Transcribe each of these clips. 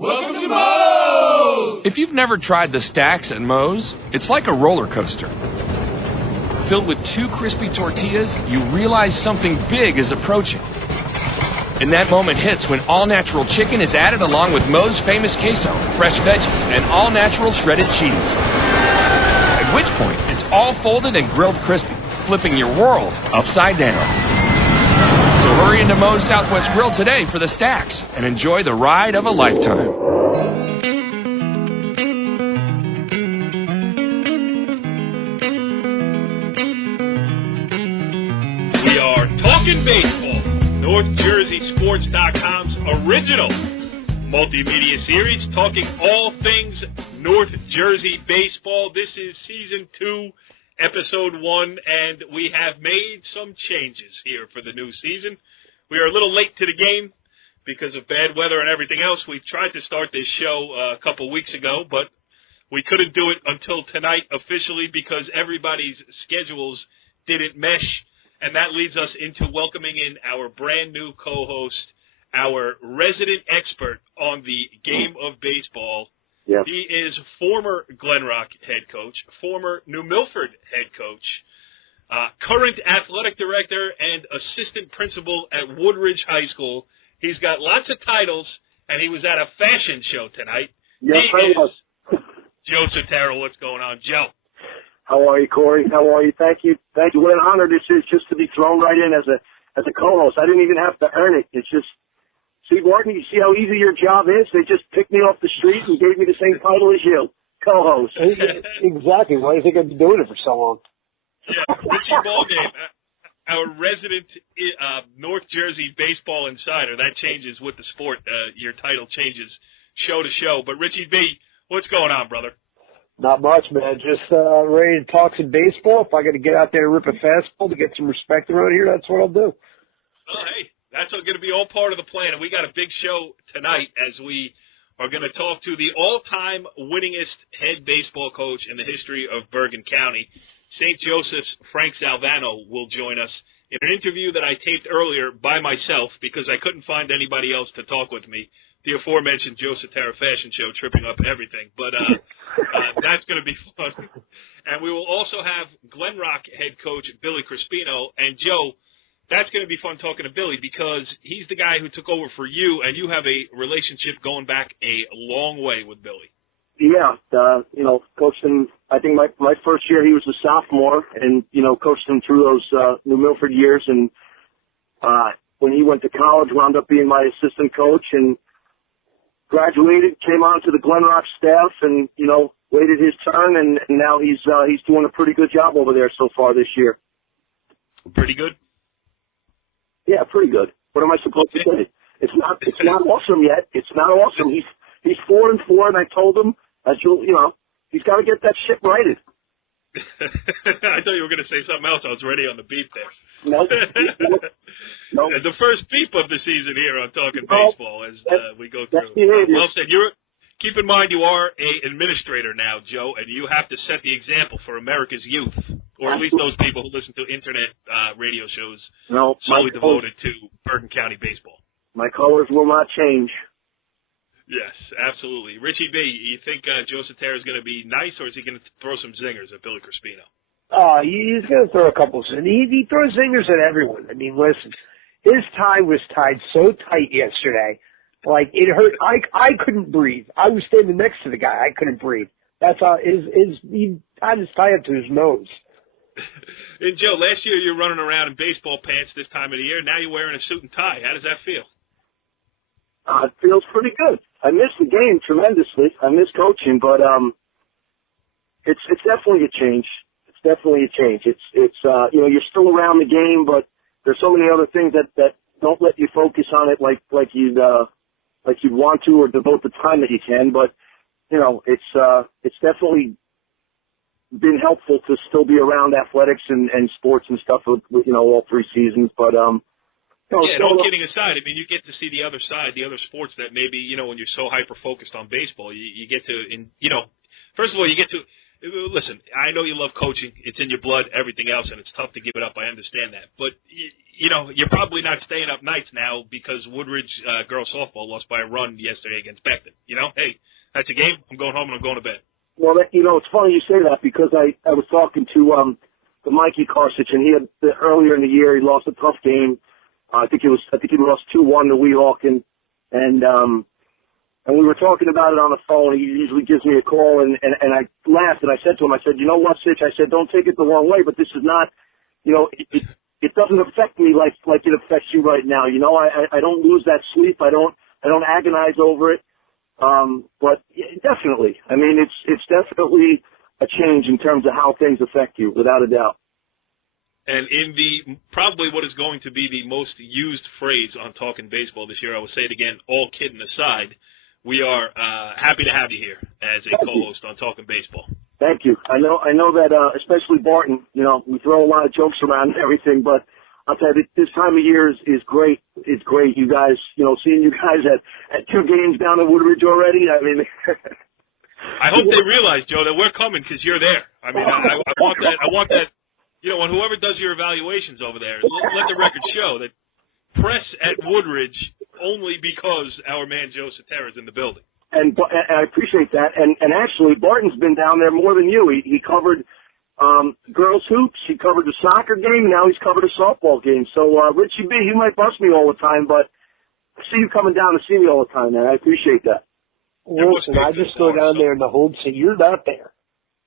Welcome to Moe's! If you've never tried the stacks at Moe's, it's like a roller coaster. Filled with 2 crispy tortillas, you realize something big is approaching. And that moment hits when all-natural chicken is added along with Moe's famous queso, fresh veggies, and all-natural shredded cheese. At which point, it's all folded and grilled crispy, flipping your world upside down. So hurry into Moe's Southwest Grill today for the stacks and enjoy the ride of a lifetime. We are Talkin Baseball, NorthJerseySports.com's original multimedia series, talking all things North Jersey baseball. This is Season 2, Episode 1, and we have made some changes here for the new season. We are a little late to the game because of bad weather and everything else. We tried to start this show a couple weeks ago, but we couldn't do it until tonight officially because everybody's schedules didn't mesh. And that leads us into welcoming in our brand new co-host, our resident expert on the game of baseball. Yep. He is former Glen Rock head coach, former New Milford head coach, current athletic director and assistant principal at Woodridge High School. He's got lots of titles, and he was at a fashion show tonight. Yes, he is Joe Sutera. What's going on, Joe? How are you, Corey? How are you? Thank you. Thank you. What an honor this is just to be thrown right in as a co-host. I didn't even have to earn it. It's just, see, Martin, you see how easy your job is? They just picked me off the street and gave me the same title as you, co-host. Exactly. Why do you think I've been doing it for so long? Yeah, Richie Ballgame, our resident North Jersey baseball insider. That changes with the sport. Your title changes show to show. But Richie B, what's going on, brother? Not much, man. Just ready to talk some baseball. If I got to get out there and rip a fastball to get some respect around here, that's what I'll do. Oh, hey, that's going to be all part of the plan. And we got a big show tonight as we are going to talk to the all-time winningest head baseball coach in the history of Bergen County. St. Joseph's Frank Salvano will join us in an interview that I taped earlier by myself because I couldn't find anybody else to talk with me. The aforementioned Joe Sutera Fashion Show tripping up everything. But that's going to be fun. And we will also have Glen Rock head coach Billy Crispino. And, Joe, that's going to be fun talking to Billy because he's the guy who took over for you, and you have a relationship going back a long way with Billy. Yeah, coached him, I think my first year he was a sophomore and, coached him through those New Milford years. And when he went to college, wound up being my assistant coach and graduated, came on to the Glen Rock staff and, waited his turn, and now he's doing a pretty good job over there so far this year. Pretty good? Yeah, pretty good. What am I supposed to say? It's not awesome yet. It's not awesome. He's 4-4, and I told him that he's got to get that ship righted. I thought you were going to say something else. I was ready on the beep there. No. The first beep of the season here on Talking Baseball as we go through. Well said. Keep in mind you are an administrator now, Joe, and you have to set the example for America's youth, or at least those people who listen to internet radio shows solely devoted to Bergen County baseball. My colors will not change. Yes, absolutely. Richie B, you think Joe Sutera is going to be nice, or is he going to throw some zingers at Billy Crispino? He's going to throw a couple. He throws zingers at everyone. I mean, listen, his tie was tied so tight yesterday. Like, it hurt. I couldn't breathe. I was standing next to the guy. I couldn't breathe. That's how he tied his tie up to his nose. And, Joe, last year you were running around in baseball pants this time of the year. Now you're wearing a suit and tie. How does that feel? It feels pretty good. I miss the game tremendously. I miss coaching, but it's definitely a change. It's definitely a change. It's you're still around the game, but there's so many other things that don't let you focus on it like you'd want to or devote the time that you can. But it's definitely been helpful to still be around athletics and sports and stuff with all 3 seasons. But all kidding aside, I mean, you get to see the other side, the other sports that maybe, when you're so hyper-focused on baseball, you get to, first of all, you get to, listen, I know you love coaching. It's in your blood, everything else, and it's tough to give it up. I understand that. But, you're probably not staying up nights now because Woodridge girls softball lost by a run yesterday against Beckton. Hey, that's a game. I'm going home and I'm going to bed. Well, it's funny you say that because I was talking to the Mikey Karsich, and he had earlier in the year he lost a tough game. I think he lost 2-1 to Weehawken, and we were talking about it on the phone. He usually gives me a call, and I laughed and I said to him, I said, you know what, Sitch? I said, don't take it the wrong way, but this is not, it doesn't affect me like it affects you right now. I don't lose that sleep. I don't agonize over it. But definitely, I mean, it's definitely a change in terms of how things affect you, without a doubt. And in the probably what is going to be the most used phrase on Talkin' Baseball this year, I will say it again, all kidding aside, we are happy to have you here as a co-host on Talkin' Baseball. Thank you. I know that especially Barton, we throw a lot of jokes around and everything, but I'll tell you, this time of year is great. It's great. You guys, seeing you guys at 2 games down in Woodridge already, I mean. I hope they realize, Joe, that we're coming because you're there. I mean, I want that. When whoever does your evaluations over there, let the record show that press at Woodridge only because our man Joe Sutera is in the building. And I appreciate that. And actually, Barton's been down there more than you. He covered girls hoops. He covered the soccer game. Now he's covered a softball game. So, Richie B, you might bust me all the time, but I see you coming down to see me all the time, man. I appreciate that. Listen, I just go down there in the hopes that you're not there.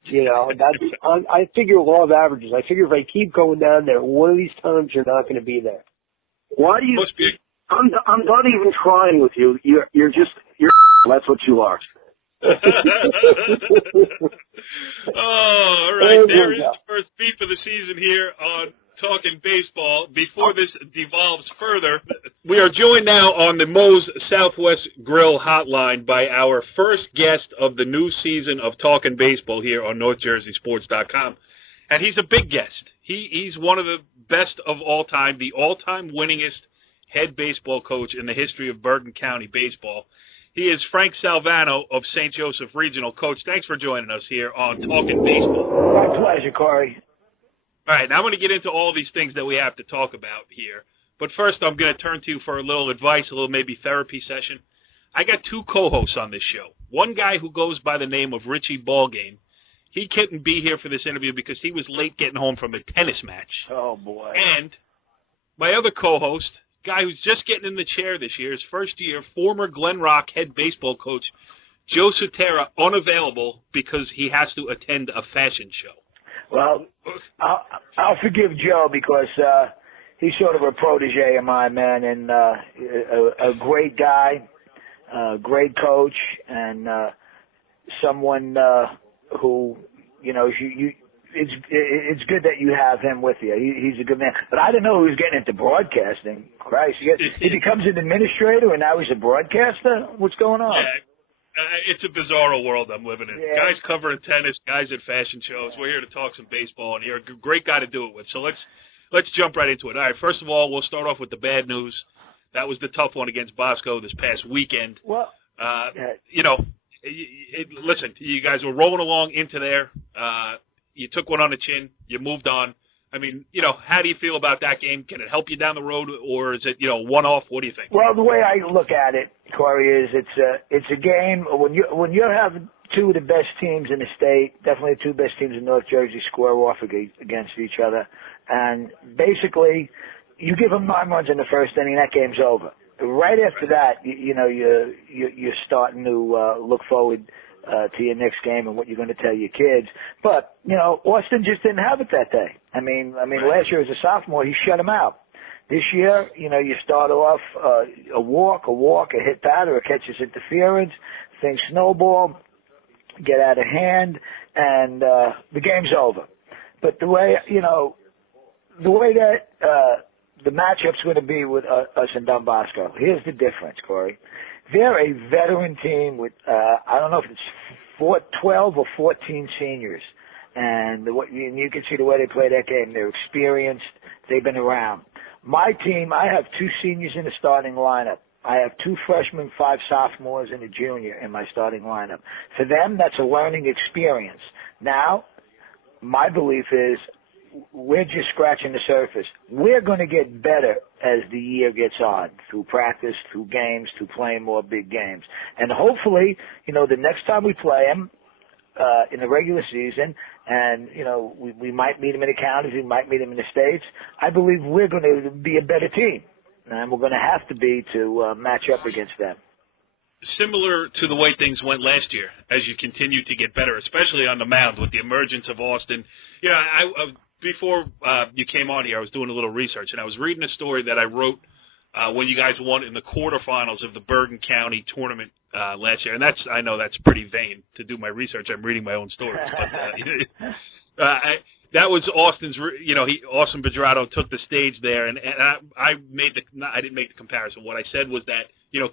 I figure law of averages. I figure if I keep going down there, one of these times you're not going to be there. Why do you? I'm not even trying with you. You're that's what you are. All right, there is the first beat of the season here on Talkin' Baseball. Before this devolves further, we are joined now on the Moe's Southwest Grill hotline by our first guest of the new season of Talkin' Baseball here on NorthJerseySports.com. And he's a big guest. He's one of the best of all time, the all-time winningest head baseball coach in the history of Bergen County baseball. He is Frank Salvano of St. Joseph Regional. Coach, thanks for joining us here on Talkin' Baseball. My pleasure, Corey. All right, now I'm going to get into all these things that we have to talk about here. But first, I'm going to turn to you for a little advice, a little maybe therapy session. I got 2 co-hosts on this show. One guy who goes by the name of Richie Ballgame. He couldn't be here for this interview because he was late getting home from a tennis match. Oh, boy. And my other co-host, guy who's just getting in the chair this year, his first year, former Glen Rock head baseball coach, Joe Sutera, unavailable because he has to attend a fashion show. Well, I'll forgive Joe because he's sort of a protege of mine, man, and a great guy, great coach, and someone who, it's good that you have him with you. He's a good man. But I didn't know he was getting into broadcasting. Christ, he becomes an administrator and now he's a broadcaster? What's going on? Yeah. It's a bizarre world I'm living in. Yeah. Guys covering tennis, guys at fashion shows. We're here to talk some baseball, and you're a great guy to do it with. So let's jump right into it. All right, first of all, we'll start off with the bad news. That was the tough one against Bosco this past weekend. Well, listen, you guys were rolling along into there. You took one on the chin. You moved on. I mean, how do you feel about that game? Can it help you down the road, or is it, one-off? What do you think? Well, the way I look at it, Corey, is it's a game when you have 2 of the best teams in the state, definitely the 2 best teams in North Jersey square off against each other, and basically you give them 9 runs in the first inning, that game's over. Right after that, you're starting to look forward to your next game and what you're going to tell your kids. But, Austin just didn't have it that day. I mean, last year as a sophomore, he shut him out. This year, you start off a walk, a hit batter, a catcher's interference, things snowball, get out of hand, and the game's over. But the way that the matchup's going to be with us and Don Bosco, here's the difference, Corey. They're a veteran team with, I don't know if it's 12 or 14 seniors. And you can see the way they play that game. They're experienced. They've been around. My team, I have 2 seniors in the starting lineup. I have 2 freshmen, 5 sophomores, and a junior in my starting lineup. For them, that's a learning experience. Now, my belief is we're just scratching the surface. We're going to get better as the year gets on, through practice, through games, through playing more big games. And hopefully, the next time we play them in the regular season, and, we might meet them in the counties, we might meet them in the states, I believe we're going to be a better team. And we're going to have to be to match up against them. Similar to the way things went last year, as you continue to get better, especially on the mound with the emergence of Austin. Before you came on here, I was doing a little research, and I was reading a story that I wrote when you guys won in the quarterfinals of the Bergen County tournament last year. And I know that's pretty vain to do my research. I'm reading my own stories. But that was Austin's, Austin Bedrato took the stage there, and I didn't make the comparison. What I said was that,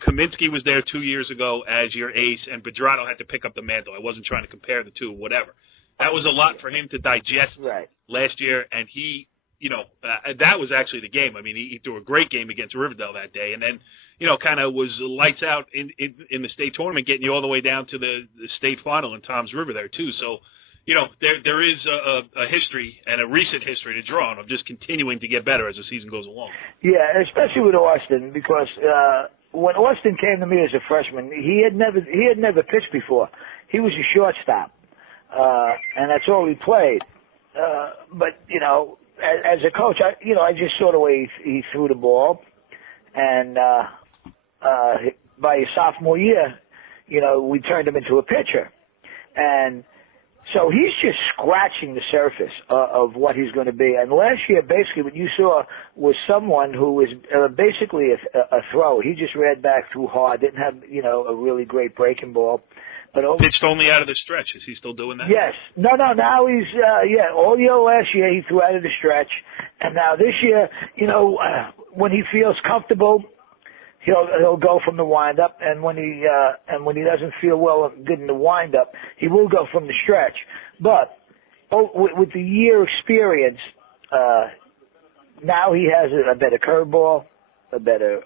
Kaminsky was there 2 years ago as your ace, and Bedrato had to pick up the mantle. I wasn't trying to compare the two, whatever. That was a lot for him to digest last year, and he, that was actually the game. I mean, he threw a great game against Riverdale that day, and then, kind of was lights out in the state tournament, getting you all the way down to the state final in Tom's River there, too. So, there is a history and a recent history to draw on of just continuing to get better as the season goes along. Yeah, especially with Austin, because when Austin came to me as a freshman, he had never pitched before. He was a shortstop, and that's all he played. But as a coach, I just saw the way he threw the ball, and by his sophomore year, we turned him into a pitcher, and so he's just scratching the surface of what he's going to be. And last year, basically, what you saw was someone who was basically a thrower. He just ran back too hard, didn't have, a really great breaking ball. But pitched only out of the stretch. Is he still doing that? Yes. No, now he's, all year last year he threw out of the stretch. And now this year, when he feels comfortable, he'll go from the windup, and when he doesn't feel well good in the windup, he will go from the stretch. But with the year experience, now he has a better curveball, a better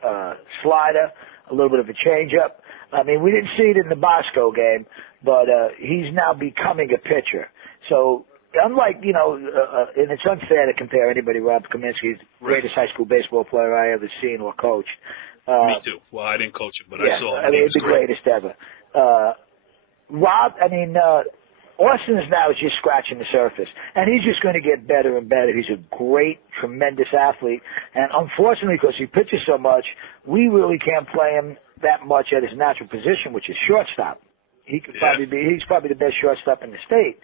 slider, a little bit of a changeup. I mean, we didn't see it in the Bosco game, but he's now becoming a pitcher. So unlike, and it's unfair to compare anybody. Rob Kaminsky is the greatest high school baseball player I ever seen or coached. Me too. Well, I didn't coach him, but I saw him. He's the greatest ever. Austin is now just scratching the surface, and he's just going to get better and better. He's a great, tremendous athlete, and unfortunately, because he pitches so much, we really can't play him that much at his natural position, which is shortstop. He's probably the best shortstop in the state.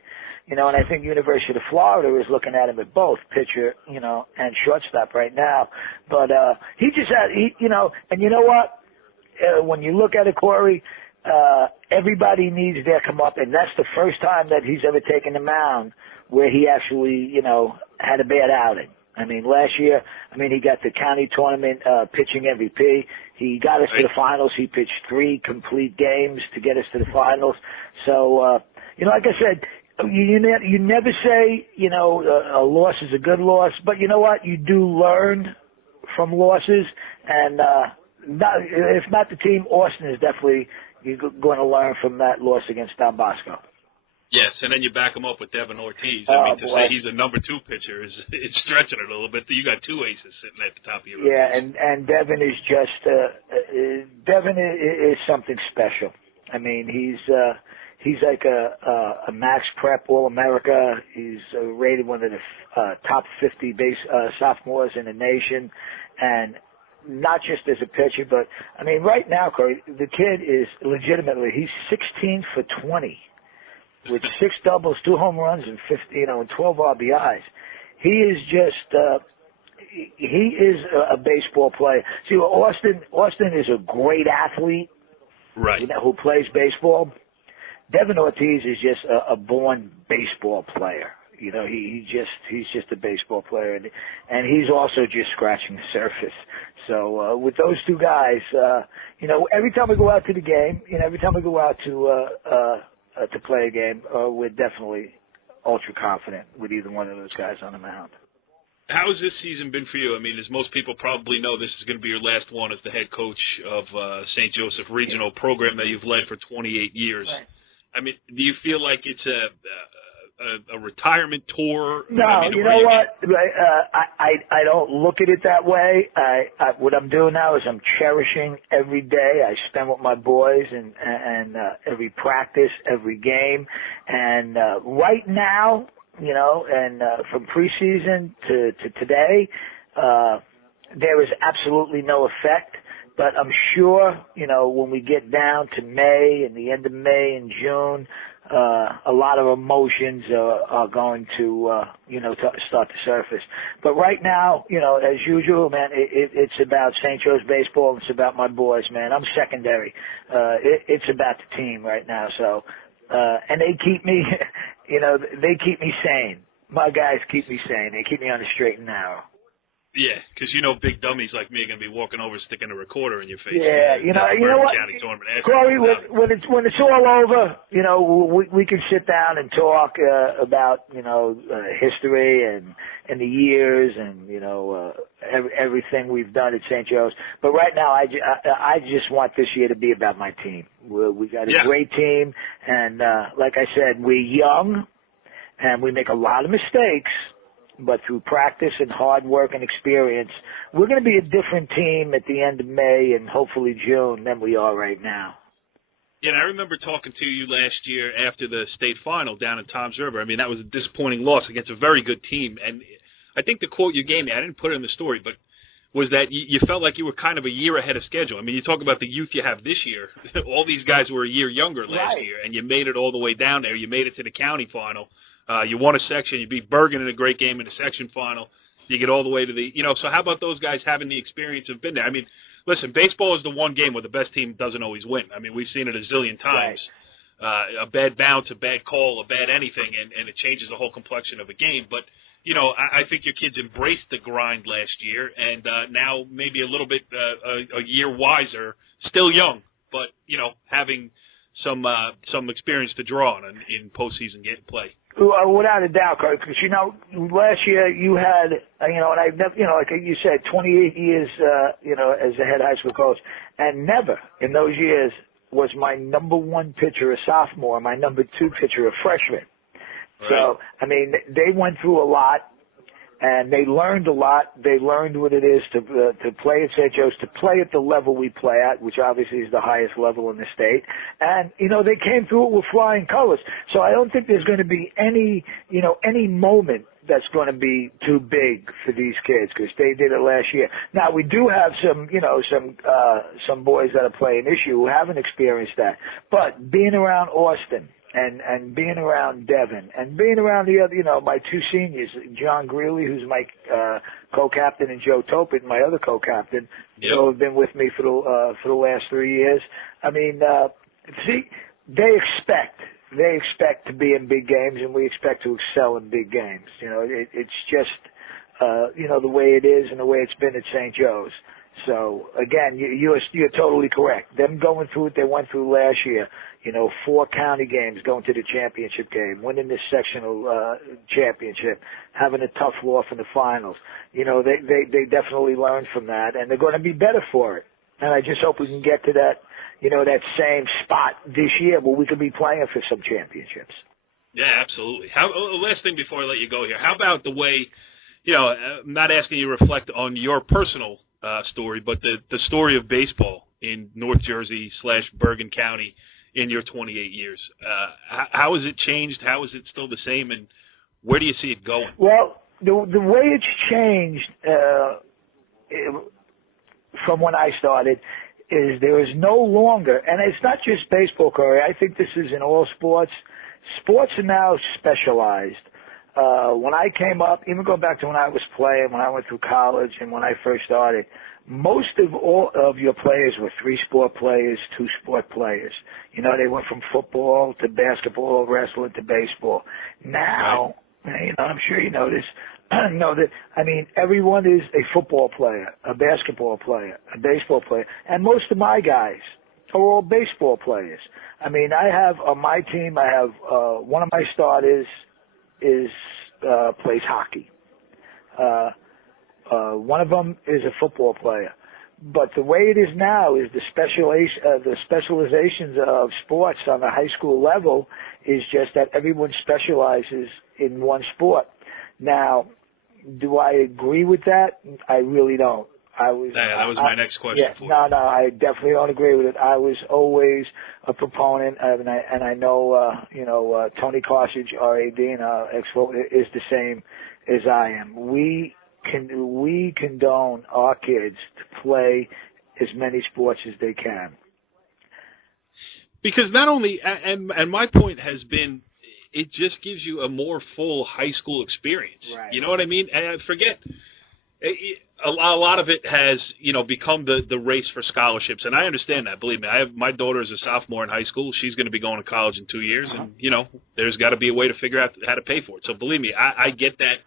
And I think University of Florida is looking at him at both pitcher, and shortstop right now. But he just had, and you know what? When you look at it, Corey, everybody needs their come up, and that's the first time that he's ever taken the mound where he actually, had a bad outing. I mean, last year, he got the county tournament pitching MVP. He got us to the finals. He pitched 3 complete games to get us to the finals. So, like I said, you never say, a loss is a good loss, but you know what? You do learn from losses, and if not the team, Austin is definitely going to learn from that loss against Don Bosco. Yes, and then you back him up with Devin Ortiz. Say he's a number 2 pitcher is stretching it a little bit. You got 2 aces sitting at the top of your list. Yeah, and Devin is just Devin is something special. I mean, he's like a Max Prep All-America. He's rated one of the top 50 sophomores in the nation, and not just as a pitcher, but right now, Corey, the kid is legitimately he's 16 for 20. With 6 doubles, 2 home runs, and 12 RBIs. He is just he is a baseball player. See, Austin is a great athlete, right? Who plays baseball. Devin Ortiz is just a born baseball player. He's just a baseball player, and he's also just scratching the surface. So with those 2 guys, every time we go out to the game, every time we go out to play a game, we're definitely ultra confident with either one of those guys on the mound. How has this season been for you? As most people probably know, this is going to be your last one as the head coach of St. Joseph Regional program that you've led for 28 years. Right. Do you feel like it's a retirement tour? No, I mean, you know what? I don't look at it that way. What I'm doing now is I'm cherishing every day I spend with my boys and every practice, every game. And right now, you know, and from preseason to today, there is absolutely no effect. But I'm sure, you know, when we get down to May and the end of May and June, a lot of emotions are going to, you know, start to surface. But right now, you know, as usual, man, it's about St. Joe's baseball. It's about my boys, man. I'm secondary. It's about the team right now. So, and they keep me, you know, they keep me sane. My guys keep me sane. They keep me on the straight and narrow. Yeah, because you know big dummies like me are going to be walking over sticking a recorder in your face. Yeah, you know what, Corey, when it's all over, you know, we can sit down and talk about, you know, history and the years and, you know, everything we've done at St. Joe's. But right now, I just want this year to be about my team. We got a great team, and like I said, we're young, and we make a lot of mistakes. But through practice and hard work and experience, we're going to be a different team at the end of May and hopefully June than we are right now. Yeah, and I remember talking to you last year after the state final down in Toms River. I mean, that was a disappointing loss against a very good team. And I think the quote you gave me, I didn't put it in the story, but was that you felt like you were kind of a year ahead of schedule. I mean, you talk about the youth you have this year. All these guys were a year younger last year, and you made it all the way down there. You made it to the county final. You won a section. You beat Bergen in a great game in the section final. You get all the way to the, you know, so how about those guys having the experience of been there? I mean, listen, baseball is the one game where the best team doesn't always win. I mean, we've seen it a zillion times. Right. A bad bounce, a bad call, a bad anything, and it changes the whole complexion of a game. But, you know, I think your kids embraced the grind last year, and now maybe a little bit a year wiser, still young, but, you know, having some experience to draw on in postseason play. Without a doubt, because, you know, last year you had, you know, and I've never, you know, like you said, 28 years, you know, as a head high school coach, and never in those years was my number one pitcher a sophomore, my number two pitcher a freshman. Right. So, I mean, they went through a lot, and they learned a lot. They learned what it is to play at St. Joe's, to play at the level we play at, which obviously is the highest level in the state. And, you know, they came through it with flying colors. So I don't think there's going to be any, you know, any moment that's going to be too big for these kids, because they did it last year. Now, we do have some, you know, some boys that are playing this year who haven't experienced that. But being around Austin, and being around Devin, and being around the other, you know, my two seniors, John Greeley, who's my co-captain, and Joe Topin, my other co-captain. Yep. Joe have been with me for the last 3 years. I mean, see, they expect to be in big games, and we expect to excel in big games. You know, it's just, you know, the way it is and the way it's been at St. Joe's. So, again, you're totally correct. Them going through what they went through last year, you know, 4 county games, going to the championship game, winning this sectional championship, having a tough loss in the finals. You know, they definitely learned from that, and they're going to be better for it. And I just hope we can get to that, you know, that same spot this year where we could be playing for some championships. Yeah, absolutely. Last thing before I let you go here, how about the way, you know, I'm not asking you to reflect on your personal story, but the story of baseball in North Jersey / Bergen County in your 28 years. How has it changed? How is it still the same? And where do you see it going? Well, the way it's changed from when I started is there is no longer, and it's not just baseball, Corey. I think this is in all sports. Sports are now specialized. When I came up, even going back to when I was playing, when I went through college and when I first started, most of all of your players were 3-sport players, 2-sport players. You know, they went from football to basketball, wrestling to baseball. Now, you know, I'm sure you know this, I mean, everyone is a football player, a basketball player, a baseball player, and most of my guys are all baseball players. I mean, I have on my team, I have one of my starters plays hockey. One of them is a football player. But the way it is now is the specializations of sports on the high school level is just that everyone specializes in one sport. Now, do I agree with that? I really don't. That was my next question. Yeah, no, I definitely don't agree with it. I was always a proponent, and I know, Tony Carthage, RAD, and ex-vote is the same as I am. We condone our kids to play as many sports as they can. Because not only, and my point has been, it just gives you a more full high school experience. Right. You know what I mean? And forget, a lot of it has, become the race for scholarships, and I understand that. Believe me, my daughter is a sophomore in high school. She's going to be going to college in 2 years, and there's got to be a way to figure out how to pay for it. So believe me, I get that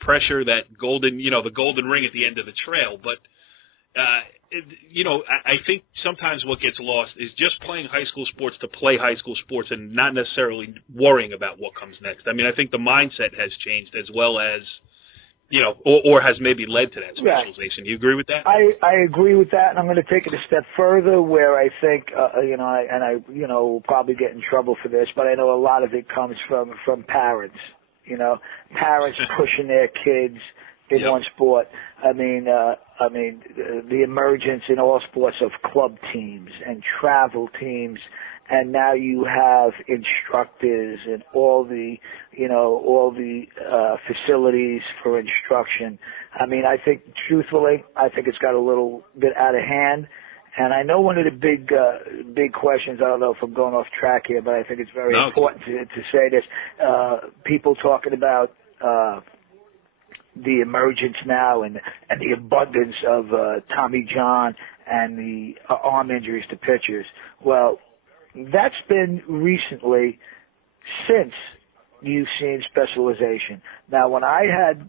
pressure, that golden, the golden ring at the end of the trail. But I think sometimes what gets lost is just playing high school sports to play high school sports and not necessarily worrying about what comes next. I mean, I think the mindset has changed as well as, or has maybe led to that specialization. Do you agree with that? I agree with that, and I'm going to take it a step further where I think, I will probably get in trouble for this, but I know a lot of it comes from parents. Parents pushing their kids in one sport. I mean, the emergence in all sports of club teams and travel teams, and now you have instructors and all the facilities for instruction. I mean, I think, truthfully, it's got a little bit out of hand. And I know one of the big questions, I don't know if I'm going off track here, but I think it's very important to say this. People talking about the emergence now and the abundance of Tommy John and the arm injuries to pitchers. Well, that's been recently since you've seen specialization. Now, when I had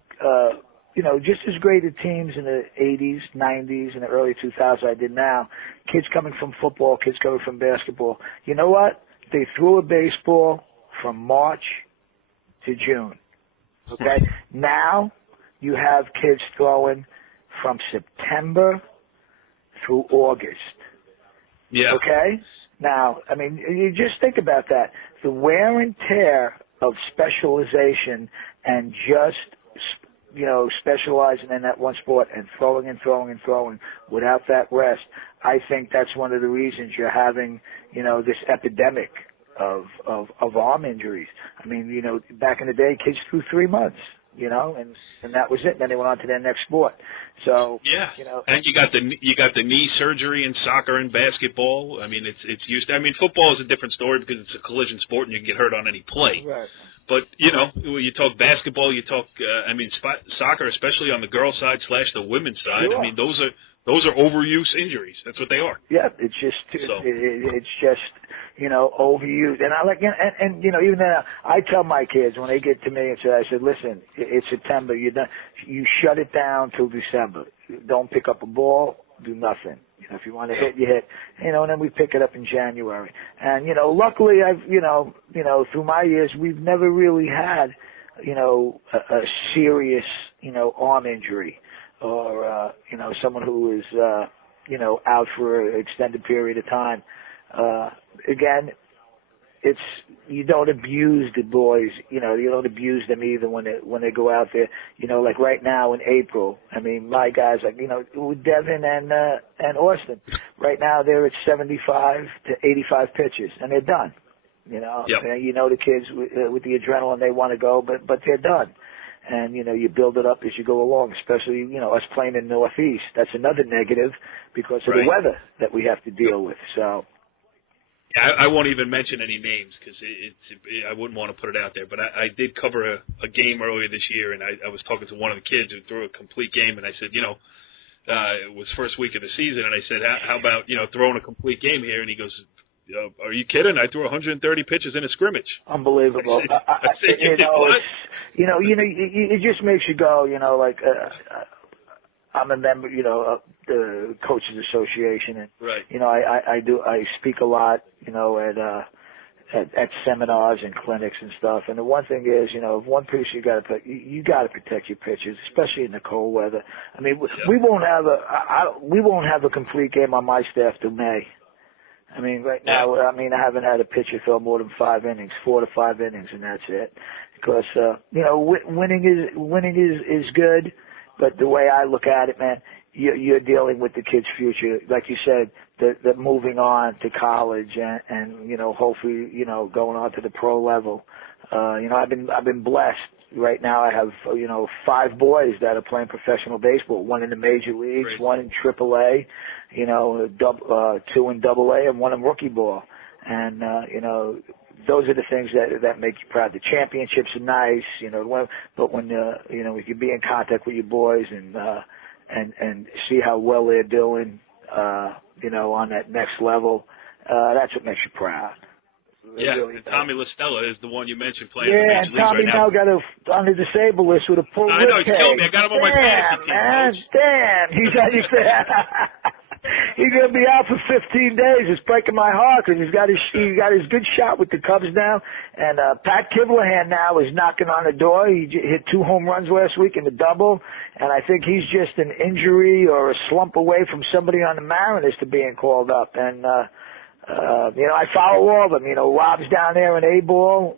just as great at teams in the 80s, 90s, and the early 2000s I did now, kids coming from football, kids coming from basketball. You know what? They threw a baseball from March to June. Okay? Now you have kids throwing from September through August. Yeah. Okay? Now, I mean, you just think about that. The wear and tear of specialization and just specializing in that one sport and throwing without that rest, I think that's one of the reasons you're having, this epidemic of arm injuries. I mean, back in the day, kids threw 3 months, and that was it. Then they went on to their next sport. So and you got the knee surgery in soccer and basketball. I mean, it's used. I mean, football is a different story because it's a collision sport and you can get hurt on any play. Right. But, you talk basketball, you talk, soccer, especially on the girls' side / the women's side. Sure. I mean, those are overuse injuries. That's what they are. Yeah, it's just, it's just, overused. And I even then I tell my kids when they get to me and I said, listen, it's September. You shut it down till December. Don't pick up a ball. Do nothing. If you want to hit, you hit. And then we pick it up in January. And luckily, I've through my years, we've never really had a serious arm injury or someone who is out for an extended period of time. Again, you don't abuse the boys, you don't abuse them either when they go out there. Like right now in April, I mean, my guys, with Devin and Austin, right now they're at 75 to 85 pitches, and they're done. Yep. The kids with the adrenaline, they want to go, but they're done. And, you build it up as you go along, especially, us playing in Northeast. That's another negative because of the weather that we have to deal with, so. I won't even mention any names because I wouldn't want to put it out there. But I did cover a game earlier this year, and I was talking to one of the kids who threw a complete game, and I said, it was first week of the season, and I said, how about throwing a complete game here? And he goes, are you kidding? I threw 130 pitches in a scrimmage. Unbelievable. I said, it just makes you go, I'm a member, of the Coaches Association, and right. I speak a lot, at seminars and clinics and stuff. And the one thing is, if one piece you got to protect your pitchers, especially in the cold weather. I mean, we won't have a complete game on my staff till May. I mean, right now, I haven't had a pitcher throw more than 5 innings, 4 to 5 innings, and that's it. Because winning is good, but the way I look at it, man, you're dealing with the kid's future, like you said, the moving on to college and hopefully going on to the pro level. I've been blessed. Right now, I have 5 boys that are playing professional baseball. 1 in the major leagues, Great. 1 in AAA, 2 in AA, and 1 in rookie ball. And those are the things that make you proud. The championships are nice, but when you can be in contact with your boys and see how well they're doing, on that next level, that's what makes you proud. Yeah, really and Tommy LaStella is the one you mentioned playing yeah, in the and Major Leagues Tommy right now. now got on the disabled list with a pulled I know, rib he's killing me. cage. I got him on my fantasy team, Man, Coach. damn, he's on your He's gonna be out for 15 days. It's breaking my heart because he got his good shot with the Cubs now, and Pat Kivlahan now is knocking on the door. He hit 2 home runs last week in the double, and I think he's just an injury or a slump away from somebody on the Mariners to being called up. And I follow all of them. Rob's down there in A-ball,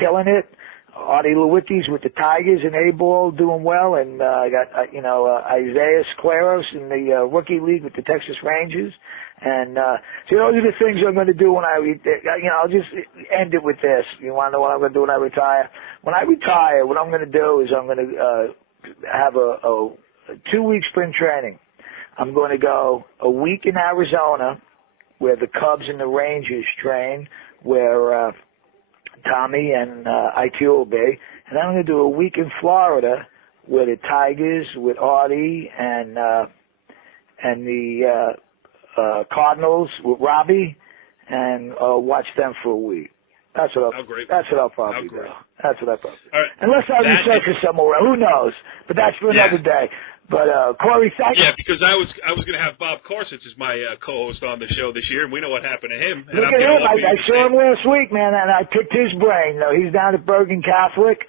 killing it. Artie Lewicki's with the Tigers in A-ball doing well, and I got Isaiah Scleros in the rookie league with the Texas Rangers, and so those are the things I'm going to do when I'll just end it with this. You want to know what I'm going to do when I retire? When I retire, what I'm going to do is I'm going to have a 2-week spring training. I'm going to go a week in Arizona, where the Cubs and the Rangers train, where Tommy and IQ will be, and I'm going to do a week in Florida with the Tigers, with Artie, and the Cardinals with Robbie, and watch them for a week. That's what I'll probably do. That's what I'll probably do. Right. Unless I resurface somewhere, who knows? But that's for another day. But Corey, thank you. Yeah, because I was going to have Bob Corsich as my co-host on the show this year, and we know what happened to him. Look at him. I saw him last week, man, and I picked his brain. He's down at Bergen Catholic,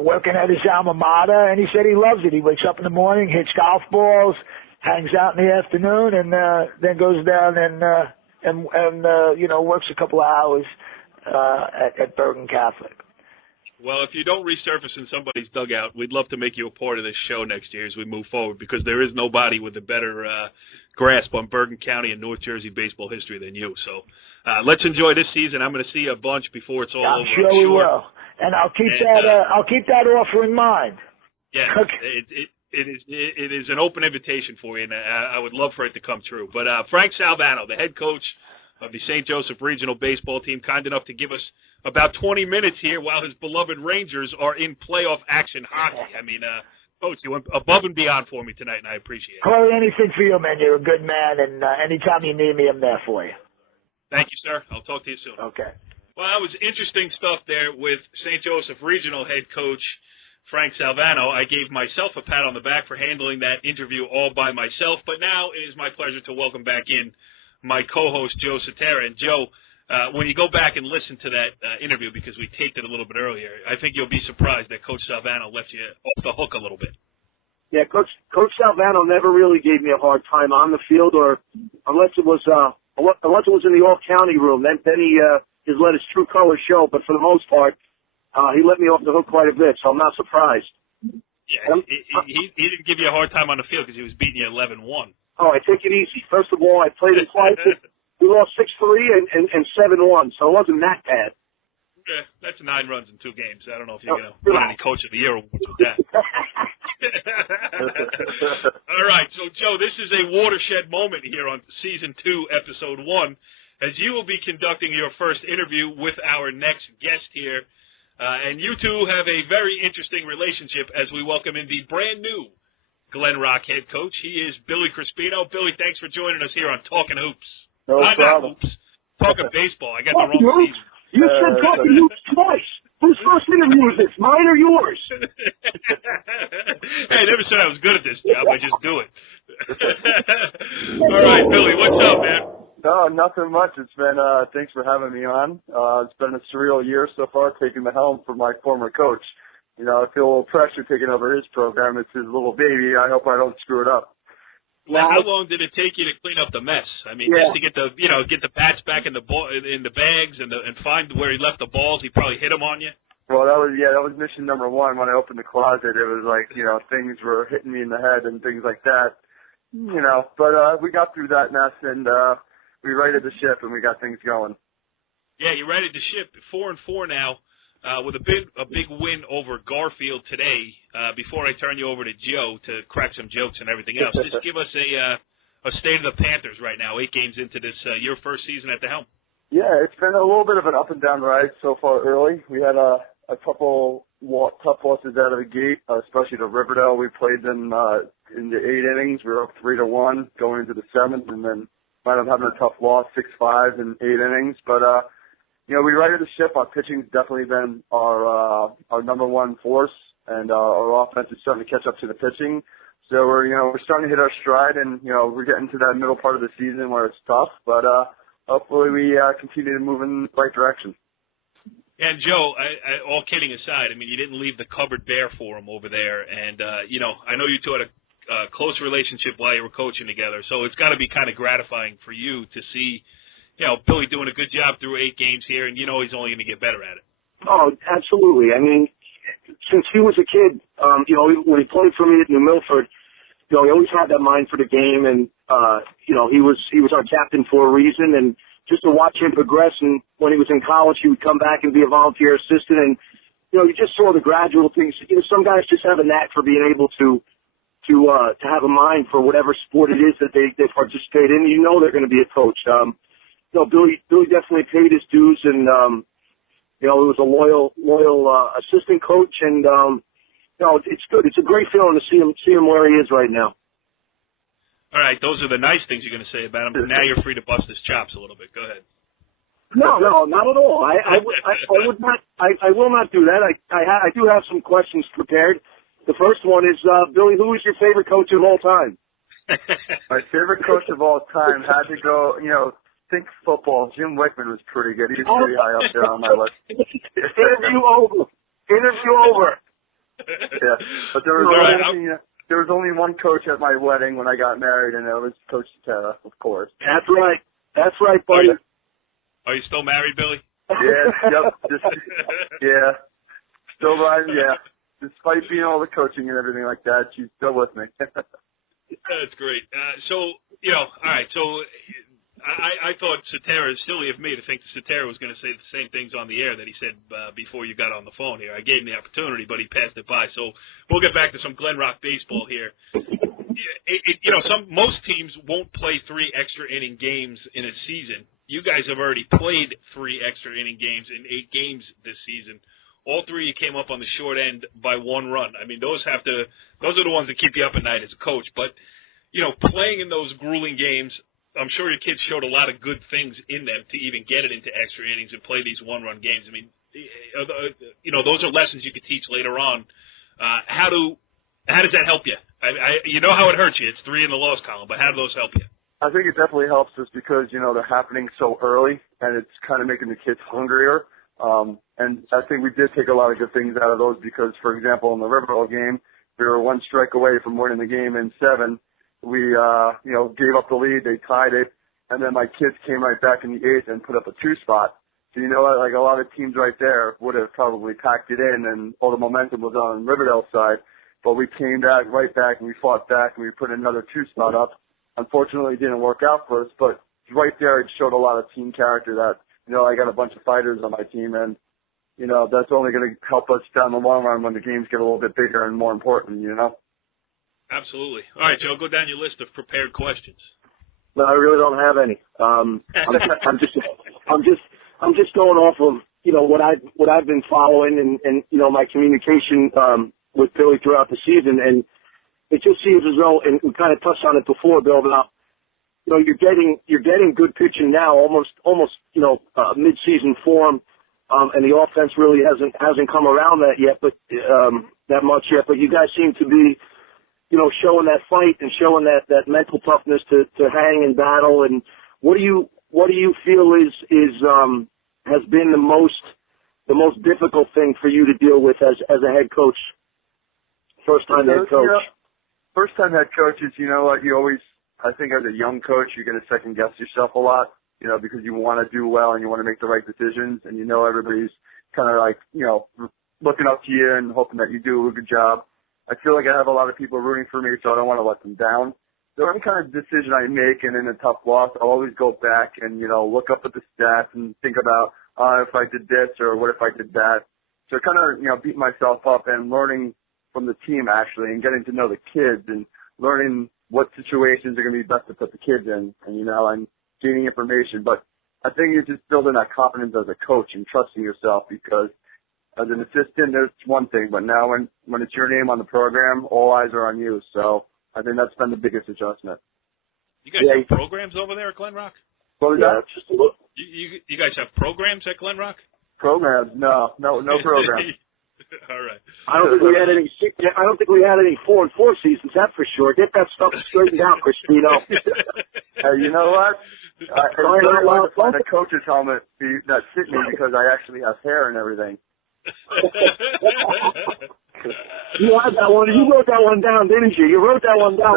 working at his alma mater, and he said he loves it. He wakes up in the morning, hits golf balls, hangs out in the afternoon, and then goes down and works a couple of hours at Bergen Catholic. Well, if you don't resurface in somebody's dugout, we'd love to make you a part of this show next year as we move forward, because there is nobody with a better grasp on Bergen County and North Jersey baseball history than you. So let's enjoy this season. I'm going to see you a bunch before it's all over. I'm sure we will, and I'll keep that offer in mind. Yeah, okay. It is an open invitation for you, and I would love for it to come true. But Frank Salvano, the head coach of the St. Joseph Regional Baseball Team, kind enough to give us about 20 minutes here while his beloved Rangers are in playoff action hockey. I mean, Coach, you went above and beyond for me tonight, and I appreciate it. Corey, anything for you, man. You're a good man, and anytime you need me, I'm there for you. Thank you, sir. I'll talk to you soon. Okay. Well, that was interesting stuff there with St. Joseph Regional head coach Frank Salvano. I gave myself a pat on the back for handling that interview all by myself, but now it is my pleasure to welcome back in my co-host, Joe Sutera. And, Joe, when you go back and listen to that interview, because we taped it a little bit earlier, I think you'll be surprised that Coach Salvano left you off the hook a little bit. Yeah, Coach Salvano never really gave me a hard time on the field, or unless it was in the all-county room. Then he just let his true colors show. But for the most part, he let me off the hook quite a bit, so I'm not surprised. Yeah, he didn't give you a hard time on the field because he was beating you 11-1. Oh, I take it easy. First of all, I played it twice. We lost 6-3 and 7-1, so it wasn't that bad. Yeah, that's 9 runs in 2 games. I don't know if you're going to win any Coach of the Year awards with that. All right, so, Joe, this is a watershed moment here on Season 2, Episode 1, as you will be conducting your first interview with our next guest here. And you two have a very interesting relationship as we welcome in the brand-new Glen Rock head coach. He is Billy Crispino. Billy, thanks for joining us here on Talkin' Hoops. No problem. Not Hoops. Talking baseball. I got the wrong season. You said Talkin' Hoops twice. Whose first interview is this, mine or yours? Hey, I never said I was good at this job. I just do it. All right, Billy, what's up, man? No, nothing much. It's been, thanks for having me on. It's been a surreal year so far, taking the helm from my former coach. You know, I feel a little pressure taking over his program. It's his little baby. I hope I don't screw it up. Well, how long did it take you to clean up the mess? I mean, just to get the bats back in the bags and find where he left the balls. He probably hit them on you. Well, that was mission number one. When I opened the closet, it was like, you know, things were hitting me in the head and things like that. You know, but we got through that mess and we righted the ship and we got things going. Yeah, you righted the ship. 4-4 now. With a big win over Garfield today. Before I turn you over to Joe to crack some jokes and everything else, just give us a state of the Panthers right now. 8 games into this your first season at the helm. Yeah, it's been a little bit of an up and down ride so far early. We had a couple tough losses out of the gate, especially to Riverdale. We played them in the 8 innings. We were up 3-1 going into the 7th, and then wound up having a tough loss, 6-5 in 8 innings. But you know, we righted the ship. Our pitching's definitely been our number one force, and our offense is starting to catch up to the pitching. So we're starting to hit our stride, and we're getting to that middle part of the season where it's tough. But hopefully we continue to move in the right direction. And Joe, all kidding aside, I mean, you didn't leave the cupboard bare for him over there, and I know you two had a close relationship while you were coaching together. So it's got to be kind of gratifying for you to see. Billy doing a good job through 8 games here, and he's only going to get better at it. Oh, absolutely. I mean, since he was a kid, when he played for me at New Milford, he always had that mind for the game, and he was our captain for a reason, and just to watch him progress. And when he was in college, he would come back and be a volunteer assistant, and you just saw the gradual things. Some guys just have a knack for being able to have a mind for whatever sport it is that they participate in. They're going to be a coach. Billy definitely paid his dues, and he was a loyal assistant coach, and it's good. It's a great feeling to see him where he is right now. All right, those are the nice things you're going to say about him. But now you're free to bust his chops a little bit. Go ahead. No, not at all. I would not. I will not do that. I do have some questions prepared. The first one is, Billy, who is your favorite coach of all time? My favorite coach of all time had to go. Think football. Jim Wickman was pretty good. He was pretty high up there on my list. Interview over. Yeah, but there was only one coach at my wedding when I got married, and it was Coach Sutera, of course. That's right, buddy. Are you still married, Billy? Yeah. Yep. Still riding. Yeah. Despite being all the coaching and everything like that, she's still with me. That's great. All right. So. I thought Sutera, it's silly of me to think Sutera was going to say the same things on the air that he said before you got on the phone here. I gave him the opportunity, but he passed it by. So we'll get back to some Glen Rock baseball here. Most teams won't play 3 extra inning games in a season. You guys have already played 3 extra inning games in 8 games this season. All 3 you came up on the short end by 1 run. I mean, those are the ones that keep you up at night as a coach. But playing in those grueling games, I'm sure your kids showed a lot of good things in them to even get it into extra innings and play these 1-run games. I mean, those are lessons you could teach later on. How does that help you? You know how it hurts you. It's 3 in the loss column, but how do those help you? I think it definitely helps us because, they're happening so early, and it's kind of making the kids hungrier. And I think we did take a lot of good things out of those because, for example, in the Riverdale game, we were 1 strike away from winning the game in 7. We, gave up the lead, they tied it, and then my kids came right back in the 8th and put up a 2 spot. So like a lot of teams right there would have probably packed it in and all the momentum was on Riverdale's side. But we came right back and we fought back and we put another 2 spot up. Unfortunately, it didn't work out for us, but right there it showed a lot of team character that, I got a bunch of fighters on my team and, that's only going to help us down the long run when the games get a little bit bigger and more important, Absolutely. All right, Joe, go down your list of prepared questions. No, I really don't have any. I'm just going off of what I've been following and my communication with Billy throughout the season, and it just seems as though, and we kind of touched on it before, Bill, about you're getting good pitching now, almost mid-season form, and the offense really hasn't come around that yet, but that much yet. But you guys seem to be showing that fight and showing that mental toughness to hang and battle. And what do you feel has been the most difficult thing for you to deal with as a head coach? First time head coach. First time head coaches, you know what, you always, I think as a young coach, you're going to second guess yourself a lot, you know, because you want to do well and you want to make the right decisions, and you know everybody's kind of like, you know, looking up to you and hoping that you do a good job. I feel like I have a lot of people rooting for me, so I don't want to let them down. So any kind of decision I make and in a tough loss, I'll always go back and, you know, look up at the stats and think about, if I did this or what if I did that. So kind of, you know, beat myself up and learning from the team actually and getting to know the kids and learning what situations are going to be best to put the kids in and, you know, and gaining information. But I think you're just building that confidence as a coach and trusting yourself, because as an assistant, there's one thing, but now when it's your name on the program, all eyes are on you. So I think that's been the biggest adjustment. You guys have programs over there at Glen Rock? What was that? Just a look. You guys have programs at Glen Rock? Programs? No programs. All right. I don't think we had any 4-and-4 seasons. That's for sure. Get that stuff straightened out, Crispino. Hey, you know what? I really want to find a coach's helmet that fit me because I actually have hair and everything. You had that one. You wrote that one down, didn't you? You wrote that one down.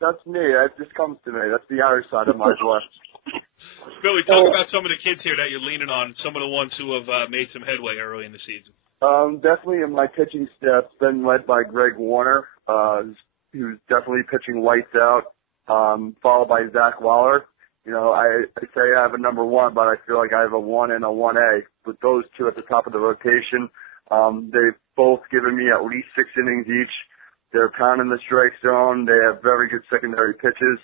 That's me. That just comes to me. That's the Irish side of my blood. Billy, talk about some of the kids here that you're leaning on, some of the ones who have made some headway early in the season. Definitely in my pitching staff's been led by Greg Warner, who's definitely pitching lights out, followed by Zach Waller. You know, I say I have a number one, but I feel like I have a 1 and a 1A. With those two at the top of the rotation, they've both given me at least 6 innings each. They're pounding the strike zone. They have very good secondary pitches.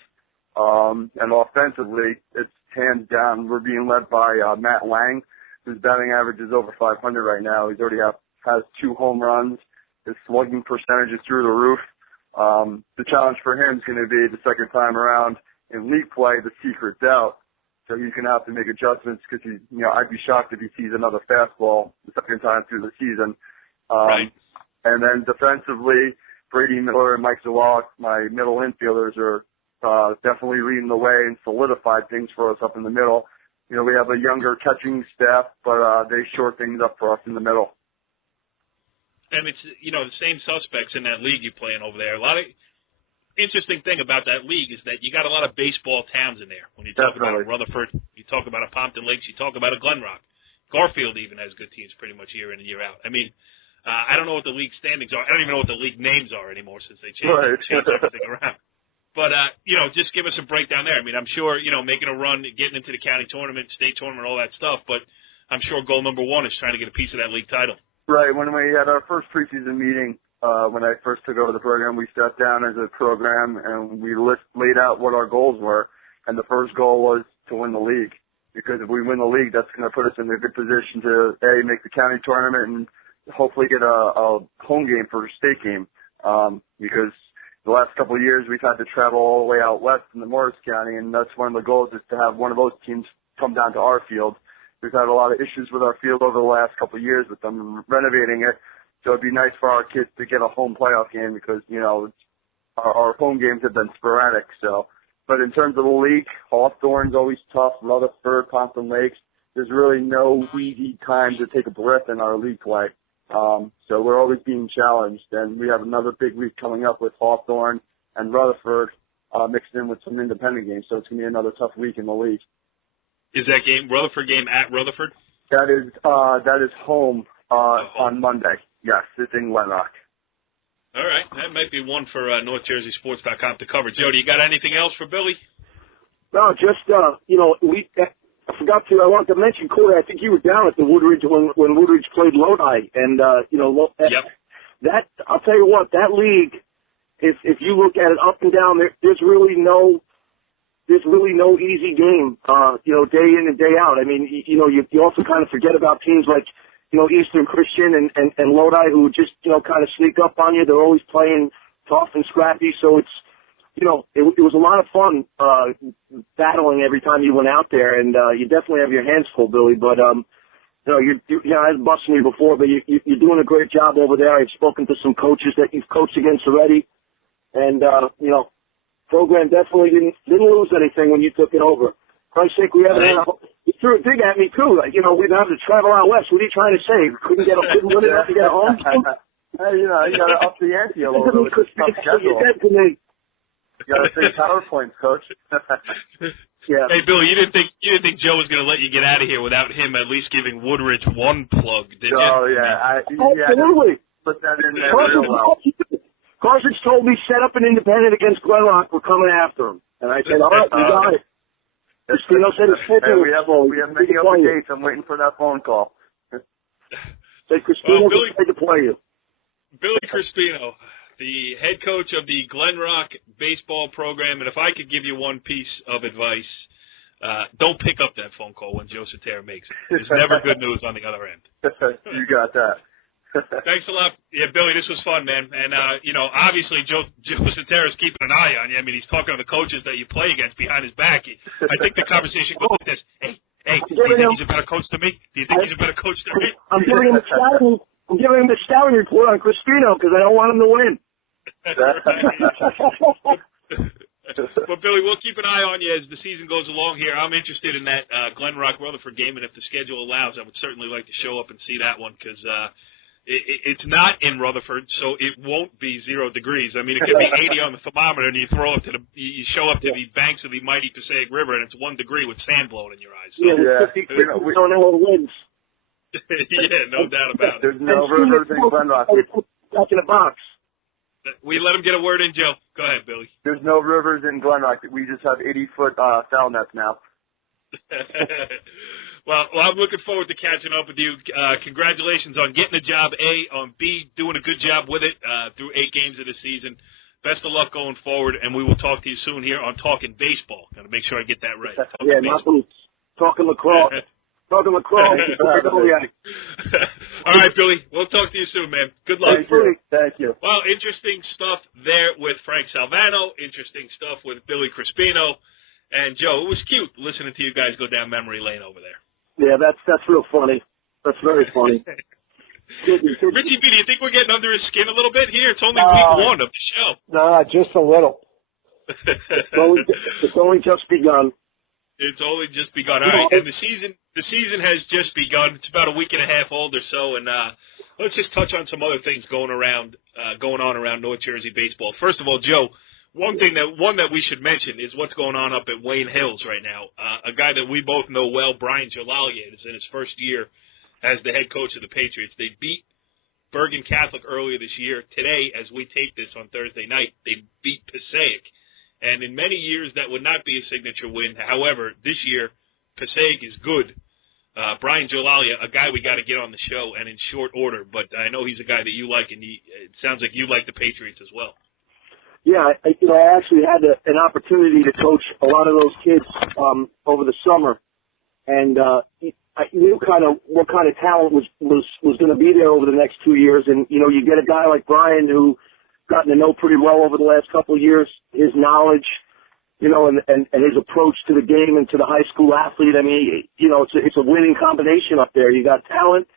And offensively, it's hands down. We're being led by Matt Lang, whose batting average is over 500 right now. He's already has 2 home runs. His slugging percentage is through the roof. The challenge for him is going to be the second time around in league play, the secret's out. So he's going to have to make adjustments because I'd be shocked if he sees another fastball the second time through the season. Right. And then defensively, Brady Miller and Mike Zawalek, my middle infielders, are definitely leading the way and solidified things for us up in the middle. You know, we have a younger catching staff, but they shore things up for us in the middle. And it's, the same suspects in that league you play in over there. A lot of interesting thing about that league is that you got a lot of baseball towns in there. When you talk about Rutherford, you talk about a Pompton Lakes, you talk about a Glen Rock. Garfield even has good teams pretty much year in and year out. I mean, I don't know what the league standings are. I don't even know what the league names are anymore since they changed everything around. But, just give us a breakdown there. I mean, I'm sure, making a run, getting into the county tournament, state tournament, all that stuff, but I'm sure goal number one is trying to get a piece of that league title. Right. When we had our first preseason meeting, when I first took over the program, we sat down as a program and we laid out what our goals were. And the first goal was to win the league. Because if we win the league, that's going to put us in a good position to, A, make the county tournament and hopefully get a home game for a state game. Because the last couple of years we've had to travel all the way out west in the Morris County, and that's one of the goals is to have one of those teams come down to our field. We've had a lot of issues with our field over the last couple of years with them renovating it. So it'd be nice for our kids to get a home playoff game because, our home games have been sporadic. So, but in terms of the league, Hawthorne's always tough. Rutherford, Pompton Lakes. There's really no easy time to take a breath in our league play. So we're always being challenged, and we have another big week coming up with Hawthorne and Rutherford mixed in with some independent games. So it's going to be another tough week in the league. Is that Rutherford game at Rutherford? That is home on Monday. Yes, it's in Glen Rock. All right. That might be one for NorthJerseySports.com to cover. Joe, do you got anything else for Billy? No, just, I wanted to mention, Corey, I think you were down at the Woodridge when Woodridge played Lodi. And, yep. That, I'll tell you what, that league, if you look at it up and down, there's really no easy game, day in and day out. I mean, you also kind of forget about teams like, Eastern Christian and Lodi who just, kind of sneak up on you. They're always playing tough and scrappy. So it's, it was a lot of fun, battling every time you went out there. And, you definitely have your hands full, Billy. But, I was busting you before, but you're doing a great job over there. I've spoken to some coaches that you've coached against already. And, program definitely didn't lose anything when you took it over. Christ's sake, we haven't had you threw a dig at me too. Like, we'd have to travel out west. What are you trying to say? Couldn't win enough to get a home game? Hey, you got to up the ante a little bit with this tough schedule. You got to think PowerPoints, Coach. Yeah. Hey, Billy, you didn't think Joe was going to let you get out of here without him at least giving Woodridge one plug, did you? Oh, yeah. Absolutely. Put that in there real well. Carson told me set up an independent against Glen Rock. We're coming after him. And I said, all right, we got it. Crispino said it's full. Hey, we have many other dates. I'm waiting for that phone call. Say Crispino to play you. Billy Crispino, the head coach of the Glen Rock baseball program, and if I could give you one piece of advice, don't pick up that phone call when Joe Sutera makes it. There's never good news on the other end. You got that. Thanks a lot. Yeah, Billy, this was fun, man. And, obviously Joe Sutera's keeping an eye on you. I mean, he's talking to the coaches that you play against behind his back. I think the conversation goes like this. Hey, do you think he's a better coach than me? Do you think he's a better coach than me? I'm giving him the scouting report on Crispino because I don't want him to win. Well, Billy, we'll keep an eye on you as the season goes along here. I'm interested in that Glen Rock Rutherford game, and if the schedule allows, I would certainly like to show up and see that one because it's not in Rutherford, so it won't be 0 degrees. I mean, it could be 80 on the thermometer, and you show up to the banks of the mighty Passaic River, and it's 1 degree with sand blowing in your eyes. So, we don't know what wins. Yeah, no doubt about it. There's no rivers in Glen Rock. Back in a box. We let him get a word in, Joe. Go ahead, Billy. There's no rivers in Glen Rock. We just have 80-foot foul nets now. Well, I'm looking forward to catching up with you. Congratulations on getting the job, A, on B, doing a good job with it through 8 games of the season. Best of luck going forward, and we will talk to you soon here on Talkin Baseball. Got to make sure I get that right. Not boots. Talking lacrosse. Talking lacrosse. All right, Billy. We'll talk to you soon, man. Good luck. Thank you. Well, interesting stuff there with Frank Salvano. Interesting stuff with Billy Crispino. And, Joe, it was cute listening to you guys go down memory lane over there. Yeah, that's real funny. That's very funny. Richie B, do you think we're getting under his skin a little bit here? It's only week 1 of the show. Nah, just a little. It's only just begun. It's only just begun. All right, and the season has just begun. It's about a week and a half old or so, and let's just touch on some other things going on around North Jersey baseball. First of all, Joe, one that we should mention is what's going on up at Wayne Hills right now. A guy that we both know well, Brian Jalalia, is in his first year as the head coach of the Patriots. They beat Bergen Catholic earlier this year. Today, as we tape this on Thursday night, they beat Passaic. And in many years, that would not be a signature win. However, this year, Passaic is good. Brian Jalalia, a guy we got to get on the show, and in short order. But I know he's a guy that you like, and it sounds like you like the Patriots as well. Yeah, I actually had an opportunity to coach a lot of those kids over the summer, and I knew kind of what kind of talent was going to be there over the next 2 years. And you get a guy like Brian who gotten to know pretty well over the last couple of years, his knowledge, and his approach to the game and to the high school athlete. I mean, it's a winning combination up there. You got talent,